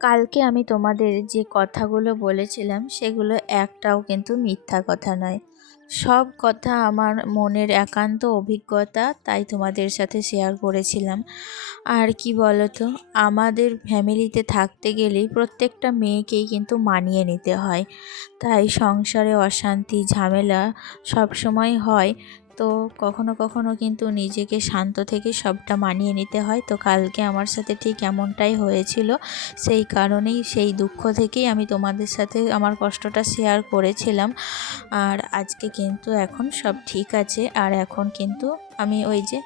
কালকে আমি তোমাদের যে কথাগুলো বলেছিলাম সেগুলো একটাও কিন্তু মিথ্যা কথা নয়। সব কথা আমার মনের একান্ত অভিজ্ঞতা, তাই তোমাদের সাথে শেয়ার করেছিলাম। আর কি বলো তো, আমাদের ফ্যামিলিতে থাকতে গেলেই প্রত্যেকটা মেয়েকেই কিন্তু মানিয়ে নিতে হয়। তাই সংসারে অশান্তি ঝামেলা সব সময় হয়। তো কখনো কখনো কিন্তু নিজেকে শান্ত থেকে সবটা মানিয়ে নিতে হয়। তো কালকে আমার সাথে ঠিক এমনটাই হয়েছিল। সেই কারণেই, সেই দুঃখ থেকেই আমি তোমাদের সাথে আমার কষ্টটা শেয়ার করেছিলাম। আর আজকে কিন্তু এখন সব ঠিক আছে। আর এখন কিন্তু আমি ওই যে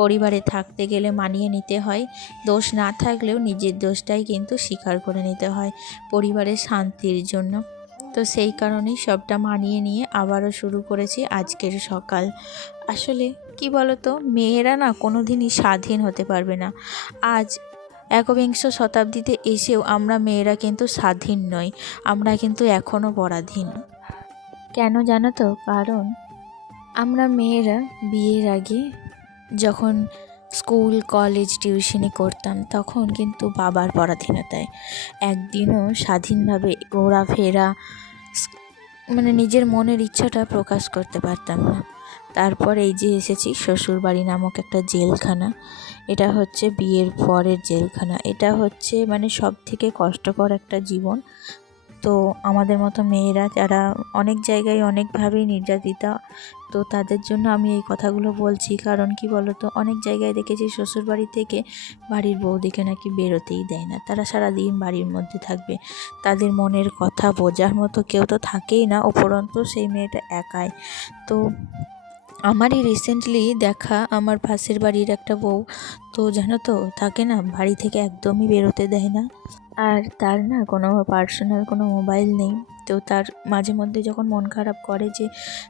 পরিবারে থাকতে গেলে মানিয়ে নিতে হয়, দোষ না থাকলেও নিজের দোষটাই কিন্তু স্বীকার করে নিতে হয় পরিবারের শান্তির জন্য। তো সেই কারণেই সবটা মানিয়ে নিয়ে আবারও শুরু করেছি আজকের সকাল। আসলে কি বলো তো, মেয়েরা না কোনো দিনই স্বাধীন হতে পারবে না। আজ একবিংশ শতাব্দীতে এসেও আমরা মেয়েরা কিন্তু স্বাধীন নই, আমরা কিন্তু এখনও পরাধীন। কেন জানো তো? কারণ আমরা মেয়েরা বিয়ের আগে যখন স্কুল কলেজ টিউশনি করতাম, তখন কিন্তু বাবার পরাধীনতায় একদিনও স্বাধীনভাবে ঘোরাফেরা, মানে নিজের মনের ইচ্ছাটা প্রকাশ করতে পারতাম না। তারপর এই যে এসেছি শ্বশুরবাড়ি নামক একটা জেলখানা। এটা হচ্ছে বিয়ের পরের জেলখানা। এটা হচ্ছে মানে সব থেকে কষ্টকর একটা জীবন। তো আমাদের মতো মেয়েরা যারা অনেক জায়গায় অনেকভাবেই নির্যাতিতা, তো তাদের জন্য আমি এই কথাগুলো বলছি। কারণ কি বলতো, অনেক জায়গায় দেখেছি শ্বশুরবাড়ি থেকে বাড়ির বৌদিকে নাকি বেরোতেই দেয় না, তারা সারাদিন বাড়ির মধ্যে থাকবে। তাদের মনের কথা বোঝার মতো কেউ তো থাকেই না, উপরন্তু সেই মেয়েটা একাই। তো আমারই রিসেন্টলি দেখা আমার পাশের বাড়ির একটা বউ, তো জানো তো, তাকে না বাড়ি থেকে একদমই বেরোতে দেয় না। আর তার না কোনো পার্সোনাল কোনো মোবাইল নেই। তো তার মাঝে মধ্যে যখন মন খারাপ করে যে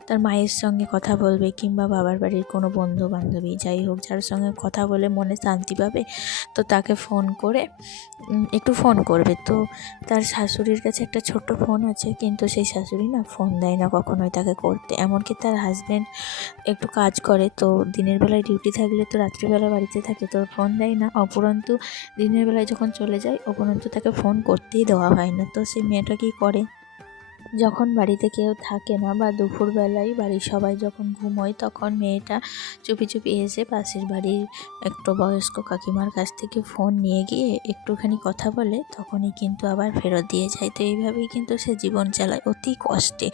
তার মায়ের সঙ্গে কথা বলবে, কিংবা বাবার বাড়ির কোনো বন্ধু বান্ধবী যাই হোক যার সঙ্গে কথা বলে মনে শান্তি পাবে, তো তাকে ফোন করে একটু ফোন করবে। তো তার শাশুড়ির কাছে একটা ছোট্ট ফোন আছে, কিন্তু সেই শাশুড়ি না ফোন দেয় না কখনোই তাকে করতে। এমনকি তার হাজব্যান্ড একটু কাজ করে, তো দিনের বেলায় ডিউটি থাকলে তো রাত্রিবেলা বাড়িতে থাকে, তো ফোন দেয় না। অপরন্তু দিনের বেলায় যখন চলে যায়, অপরন্তু তাকে ফোন করতেই দেওয়া হয় না। তো সেই মেয়েটা কী করে, যখন বাড়িতে কেউ থাকে না বা দুপুরবেলায় বাড়ির সবাই যখন ঘুমোয়, তখন মেয়েটা চুপি চুপি এসে পাশের বাড়ির একটু বয়স্ক কাকিমার কাছ থেকে ফোন নিয়ে গিয়ে একটুখানি কথা বলে, তখনই কিন্তু আবার ফেরত দিয়ে যায়। তো এইভাবেই কিন্তু সে জীবন চালায় অতি কষ্টে।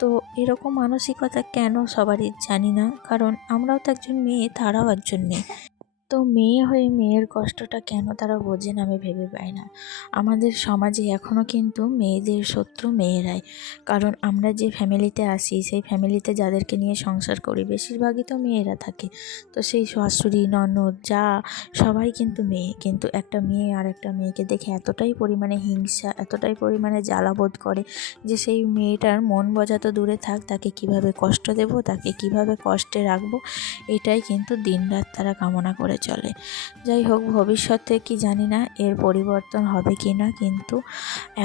তো এরকম মানসিকতা কেন সবারই জানি না, কারণ আমরাও তো একজন মেয়ে, তারাও একজন মেয়ে। তো মেয়ে হয়ে মেয়ের কষ্টটা কেন তারা বোঝে না, আমি ভেবে পাই না। আমাদের সমাজে এখনও কিন্তু মেয়েদের শত্রু মেয়েরাই। কারণ আমরা যে ফ্যামিলিতে আসি, সেই ফ্যামিলিতে যাদেরকে নিয়ে সংসার করি, বেশিরভাগই তো মেয়েরা থাকে। তো সেই শাশুড়ি ননদ যা সবাই কিন্তু মেয়ে, কিন্তু একটা মেয়ে আর একটা মেয়েকে দেখে এতটাই পরিমাণে হিংসা, এতটাই পরিমাণে জ্বালাবোধ করে যে সেই মেয়েটার মন বোঝা তো দূরে থাক, তাকে কিভাবে কষ্ট দেব, তাকে কিভাবে কষ্টে রাখবো, এটাই কিন্তু দিনরাত তারা কামনা করে চলে। যাই হোক, ভবিষ্যতে কি জানি না এর পরিবর্তন হবে কি না, কিন্তু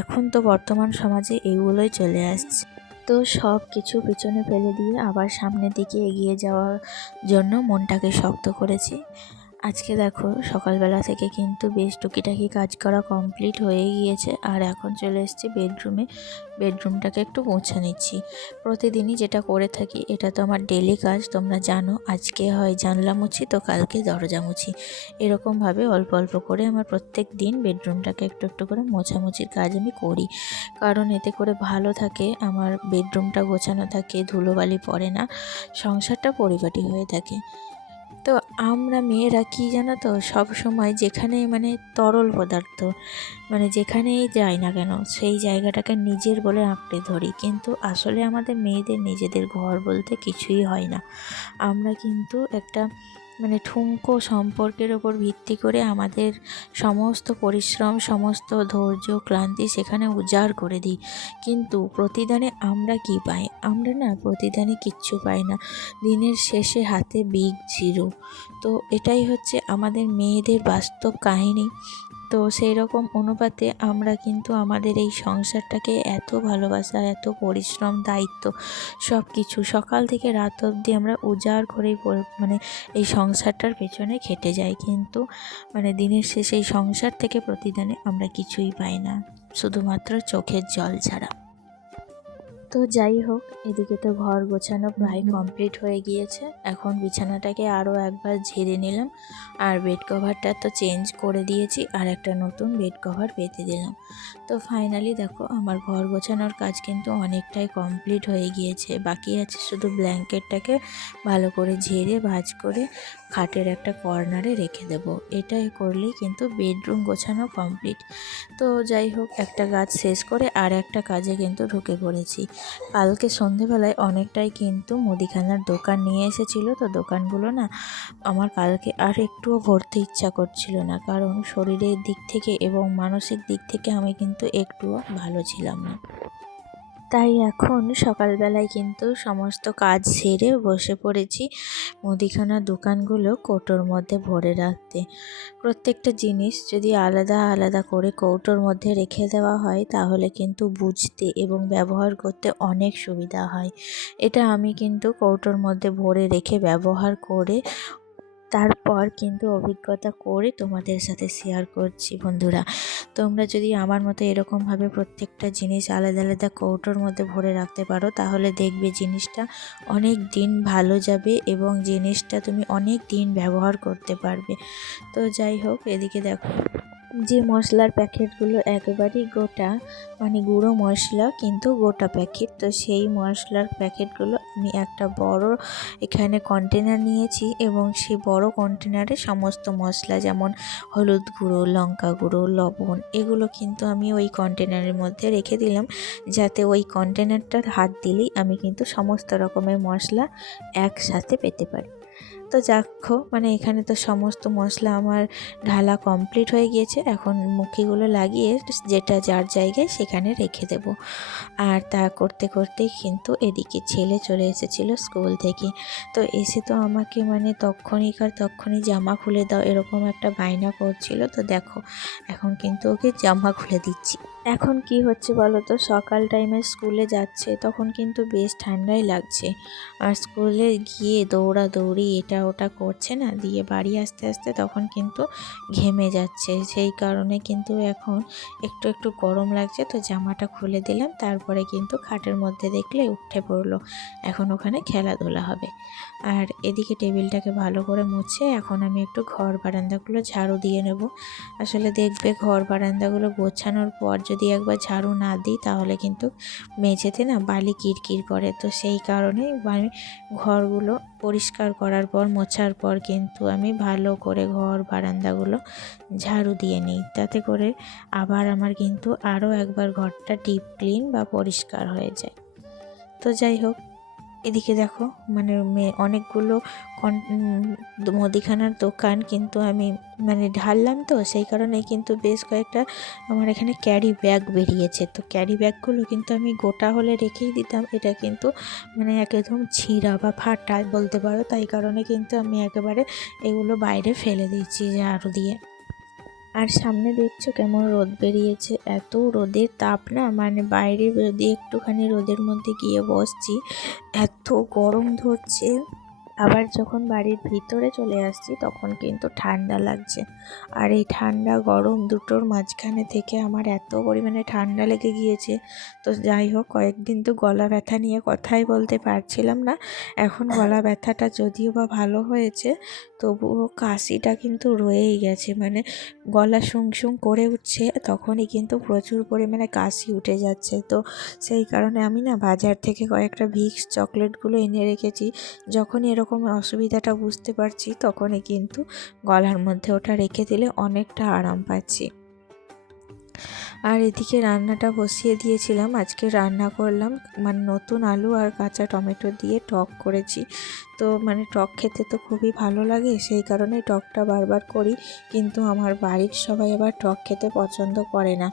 এখন তো বর্তমান সমাজে এইগুলোই চলে আসছে। তো সব কিছু পিছনে ফেলে দিয়ে আবার সামনের দিকে এগিয়ে যাওয়ার জন্য মনটাকে শক্ত করেছি। আজকে দেখো সকালবেলা থেকে কিন্তু বেশ টুকিটাকি কাজ করা কমপ্লিট হয়ে গিয়েছে। আর এখন চলে এসেছি বেডরুমে, বেডরুমটাকে একটু মুছে নিচ্ছি। প্রতিদিনই যেটা করে থাকি, এটা তো আমার ডেলি কাজ, তোমরা জানো। আজকে হয় জানলা মুছি, তো কালকে দরজা মুছি, এরকমভাবে অল্প অল্প করে আমার প্রত্যেক দিন বেডরুমটাকে একটু একটু করে মোছামুছির কাজ আমি করি। কারণ এতে করে ভালো থাকে, আমার বেডরুমটা গোছানো থাকে, ধুলোবালি পড়ে না, সংসারটা পরিপাটি হয়ে থাকে। তো আমরা মেয়েরা কি জানো তো, সব সময় যেখানে মানে তরল পদার্থ, মানে যেখানেই যাই না কেন সেই জায়গাটাকে নিজের বলে আঁকড়ে ধরি, কিন্তু আসলে আমাদের মেয়েদের নিজেদের ঘর বলতে কিছুই হয় না। আমরা কিন্তু একটা মানে ঠুনকো সম্পর্কের ওপর ভিত্তি করে আমাদের সমস্ত পরিশ্রম, সমস্ত ধৈর্য ক্লান্তি সেখানে উজাড় করে দিই। কিন্তু প্রতিদানে আমরা কি পাই? আমরা না প্রতিদানে কিচ্ছু পাই না, দিনের শেষে হাতে বিগ জিরো। তো এটাই হচ্ছে আমাদের মেয়েদের বাস্তব কাহিনী। তো সেই রকম অনুপাতে আমরা কিন্তু আমাদের এই সংসারটাকে এত ভালোবাসা, এত পরিশ্রম, দায়িত্ব সব কিছু সকাল থেকে রাত অবধি আমরা উজাড় করেই মানে এই সংসারটার পেছনে খেটে যাই, কিন্তু মানে দিনের শেষে এই সংসার থেকে প্রতিদানে আমরা কিছুই পাই না, শুধুমাত্র চোখের জল ছাড়া। তো যাই হোক, এদিকে তো ঘর গোছানো প্রায় কমপ্লিট হয়ে গিয়েছে। এখন বিছানাটাকে আরও একবার ঝেড়ে নিলাম, আর বেড কভারটা তো চেঞ্জ করে দিয়েছি, আর একটা নতুন বেড কভার পেতে দিলাম। তো ফাইনালি দেখো আমার ঘর গোছানোর কাজ কিন্তু অনেকটাই কমপ্লিট হয়ে গিয়েছে। বাকি আছে শুধু ব্ল্যাঙ্কেটটাকে ভালো করে ঝেড়ে ভাঁজ করে খাটের একটা কর্নারে রেখে দেব। এটাই করলেই কিন্তু বেডরুম গোছানো কমপ্লিট। তো যাই হোক, একটা কাজ শেষ করে আর একটা কাজে কিন্তু ঢুকে পড়েছি। কালকে সন্ধেবেলায় অনেকটাই কিন্তু মুদিখানার দোকান নিয়ে এসেছিলো, তো দোকানগুলো না আমার কালকে আর একটুও ভরতে ইচ্ছা করছিল না, কারণ শরীরের দিক থেকে এবং মানসিক দিক থেকে আমি কিন্তু একটুও ভালো ছিলাম না। তাই এখন সকালবেলায় কিন্তু সমস্ত কাজ সেরে বসে পড়েছি মুদিখানার দোকানগুলো কৌটোর মধ্যে ভরে রাখতে। প্রত্যেকটা জিনিস যদি আলাদা আলাদা করে কৌটোর মধ্যে রেখে দেওয়া হয় তাহলে কিন্তু বুঝতে এবং ব্যবহার করতে অনেক সুবিধা হয়। এটা আমি কিন্তু কৌটোর মধ্যে ভরে রেখে ব্যবহার করে তারপর কিন্তু অভিজ্ঞতা করে তোমাদের সাথে শেয়ার করছি। বন্ধুরা, তোমরা যদি আমার মতো এরকমভাবে প্রত্যেকটা জিনিস আলাদা আলাদা কৌটোর মধ্যে ভরে রাখতে পারো তাহলে দেখবে জিনিসটা অনেক দিন ভালো যাবে এবং জিনিসটা তুমি অনেক দিন ব্যবহার করতে পারবে। তো যাই হোক, এদিকে দেখো যে মশলার প্যাকেটগুলো একেবারেই গোটা, মানে গুঁড়ো মশলা কিন্তু গোটা প্যাকেট, তো সেই মশলার প্যাকেটগুলো আমি একটা বড় এখানে কন্টেনার নিয়েছি এবং সেই বড় কন্টেনারে সমস্ত মশলা যেমন হলুদ গুঁড়ো, লঙ্কা গুঁড়ো, লবণ, এগুলো কিন্তু আমি ওই কন্টেনারের মধ্যে রেখে দিলাম, যাতে ওই কন্টেনারটার হাত দিলেই আমি কিন্তু সমস্ত রকমের মশলা একসাথে পেতে পারি। তো দেখো, মানে এখানে তো সমস্ত মশলা আমার ঢালা কমপ্লিট হয়ে গিয়েছে। এখন মুখিগুলো লাগিয়ে যেটা যার জায়গায় সেখানে রেখে দেব। আর তা করতে করতেই কিন্তু এদিকে ছেলে চলে এসেছিলো স্কুল থেকে। তো এসে তো আমাকে মানে তক্ষণই জামা খুলে দাও এরকম একটা বায়না করছিল। তো দেখো এখন কিন্তু ওকে জামা খুলে দিচ্ছি। এখন কি হচ্ছে বলো তো, সকাল টাইমে স্কুলে যাচ্ছে তখন কিন্তু বেশ ঠান্ডাই লাগছে, আর স্কুলে গিয়ে দৌড়াদৌড়ি এটা ওটা করছে না, দিয়ে বাড়ি আসতে আসতে তখন কিন্তু ঘেমে যাচ্ছে। সেই কারণে কিন্তু এখন একটু একটু গরম লাগছে। তো জামাটা খুলে দিলাম, তারপরে কিন্তু খাটের মধ্যে দেখলে উঠে পড়লো, এখন ওখানে খেলাধুলা হবে। আর এদিকে টেবিলটাকে ভালো করে মুছে এখন আমি একটু ঘর বারান্দাগুলো ঝাড়ু দিয়ে নেব। আসলে দেখবে ঘর বারান্দাগুলো গোছানোর পর যদি একবার ঝাড়ু না দিই তাহলে কিন্তু মেঝেতে না বালি কিরকির করে। তো সেই কারণেই আমি ঘরগুলো পরিষ্কার করার পর মোছার পর কিন্তু আমি ভালো করে ঘর বারান্দাগুলো ঝাড়ু দিয়ে নিই, তাতে করে আবার আমার কিন্তু আরও একবার ঘরটা ডিপ ক্লিন বা পরিষ্কার হয়ে যায়। তো যাই হোক, এদিকে দেখো মানে অনেকগুলো মুদিখানার দোকান কিন্তু আমি মানে ঢাললাম, তো সেই কারণে কিন্তু বেশ কয়েকটা আমার এখানে ক্যারি ব্যাগ বেরিয়েছে। তো ক্যারি ব্যাগগুলো কিন্তু আমি গোটা হলে রেখেই দিতাম, এটা কিন্তু মানে একদম ছিঁড়া বা ফাটা বলতে পারো, তাই কারণে কিন্তু আমি একেবারে এগুলো বাইরে ফেলে দিচ্ছি ঝাড়ু দিয়ে। আর সামনে দেখছো কেমন রোদ বেরিয়েছে, এত রোদের তাপ না, মানে বাইরে যদি একটুখানি রোদের মধ্যে গিয়ে বসছি এত গরম ধরছে। আবার যখন বাড়ির ভিতরে চলে আসছি তখন কিন্তু ঠান্ডা লাগছে, আর এই ঠান্ডা গরম দুটোর মাঝখানে থেকে আমার এত পরিমাণে ঠান্ডা লেগে গিয়েছে। তো যাই হোক, কয়েকদিন তো গলা ব্যথা নিয়ে কথাই বলতে পারছিলাম না। এখন গলা ব্যথাটা যদিও বা ভালো হয়েছে, তবুও কাশিটা কিন্তু রয়েই গেছে, মানে গলা শুং শুং করে উঠছে তখনই কিন্তু প্রচুর পরিমাণে কাশি উঠে যাচ্ছে। তো সেই কারণে আমি না বাজার থেকে কয়েকটা ভিক্স চকলেটগুলো এনে রেখেছি, যখনই এরকম অসুবিধাটা বুঝতে পারছি তখনই কিন্তু গলার মধ্যে ওটা রেখে দিলে অনেকটা আরাম পাচ্ছি। আর এদিকে রান্নাটা বসিয়ে দিয়েছিলাম, আজকে রান্না করলাম মানে নতুন আলু আর কাঁচা টমেটো দিয়ে টক করেছি। তো মানে টক খেতে তো খুবই ভালো লাগে, সেই কারণে টকটা বারবার করি। কিন্তু আমার বাড়ির সবাই আবার টক খেতে পছন্দ করে না।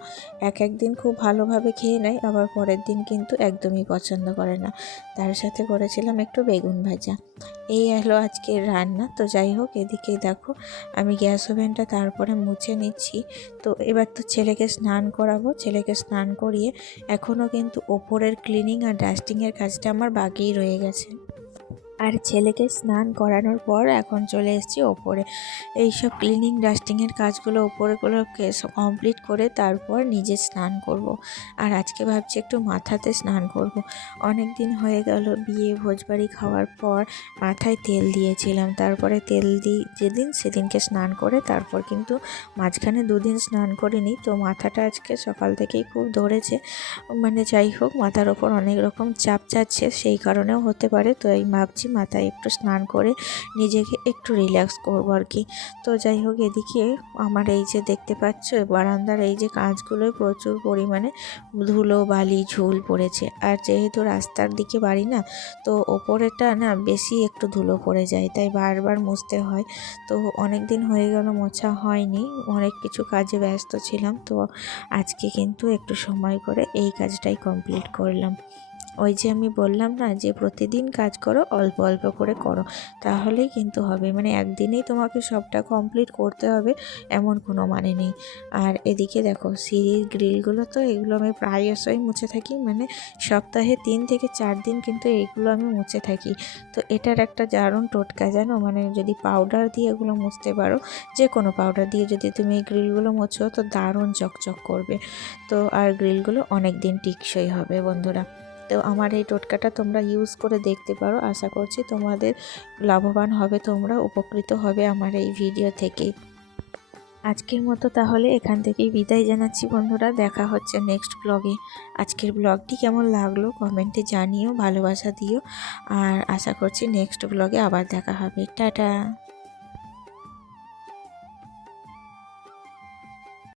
এক দিন খুব ভালোভাবে খেয়ে নেয়, আবার পরের দিন কিন্তু একদমই পছন্দ করে না। তার সাথে করেছিলাম একটু বেগুন ভাজা। এই হলো আজকের রান্না। তো যাই হোক, এদিকে দেখো আমি গ্যাস ওভেনটা তারপরে মুছে নিচ্ছি। তো এবার তো ছেলেকে স্নান করাবো। ছেলেকে স্নান করিয়ে এখনও কিন্তু ওপরের ক্লিনিং আর ডাস্টিংয়ের কাজটা আমার বাকিই রয়ে গেছে। আর ছেলেকে স্নান করানোর পর এখন চলে এসেছি ওপরে। এইসব ক্লিনিং ডাস্টিংয়ের কাজগুলো ওপরেগুলোকে কমপ্লিট করে তারপর নিজে স্নান করব। আর আজকে ভাবছি একটু মাথাতে স্নান করব। অনেক দিন হয়ে গেল বিয়ে ভোজবাড়ি খাওয়ার পর মাথায় তেল দিয়েছিলাম, তারপরে তেল দিই যেদিন সেদিনকে স্নান করে তারপর কিন্তু মাঝখানে 2 দিন স্নান করিনি। তো মাথাটা আজকে সকাল থেকেই খুব ধরেছে, মানে যাই হোক মাথার ওপর অনেক রকম চাপ যাচ্ছে, সেই কারণেও হতে পারে। তো এই ভাবছি মাথায় একটু স্নান করে নিজেকে একটু রিল্যাক্স করবো আর কি। তো যাই হোক, এদিকে আমার এই যে দেখতে পাচ্ছ বারান্দার এই যে কাঁচগুলোয় প্রচুর পরিমাণে ধুলো বালি ঝুল পড়েছে। আর যেহেতু রাস্তার দিকে বাড়ি না, তো ওপরেটা না বেশি একটু ধুলো পড়ে যায়, তাই বারবার মুছতে হয়। তো অনেক দিন হয়ে গেল মোছা হয়নি, অনেক কিছু কাজে ব্যস্ত ছিলাম। তো আজকে কিন্তু একটু সময় করে এই কাজটাই কমপ্লিট করলাম। ওই যে আমি বললাম না যে প্রতিদিন কাজ করো, অল্প অল্প করে করো, তাহলেই কিন্তু হবে। মানে একদিনেই তোমাকে সবটা কমপ্লিট করতে হবে এমন কোনো মানে নেই। আর এদিকে দেখো সিঁড়ির গ্রিলগুলো, তো এগুলো আমি প্রায়শই মুছে থাকি, মানে সপ্তাহে 3 থেকে 4 দিন কিন্তু এইগুলো আমি মুছে থাকি। তো এটার একটা দারুণ টোটকা জানো, মানে যদি পাউডার দিয়ে এগুলো মুছতে পারো, যে কোনো পাউডার দিয়ে যদি তুমি এই গ্রিলগুলো মুছো তো দারুণ চকচক করবে। তো আর গ্রিলগুলো অনেক দিন টিকসই হবে বন্ধুরা। তো আমার এই টোটকাটা তোমরা ইউজ করে দেখতে পারো, আশা করছি তোমাদের লাভবান হবে, তোমরা উপকৃত হবে আমার এই ভিডিও থেকে। আজকের মতো তাহলে এখান থেকেই বিদায় জানাচ্ছি বন্ধুরা, দেখা হচ্ছে নেক্সট ব্লগে। আজকের ব্লগটি কেমন লাগলো কমেন্টে জানিও, ভালোবাসা দিও। আর আশা করছি নেক্সট ব্লগে আবার দেখা হবে। টাটা।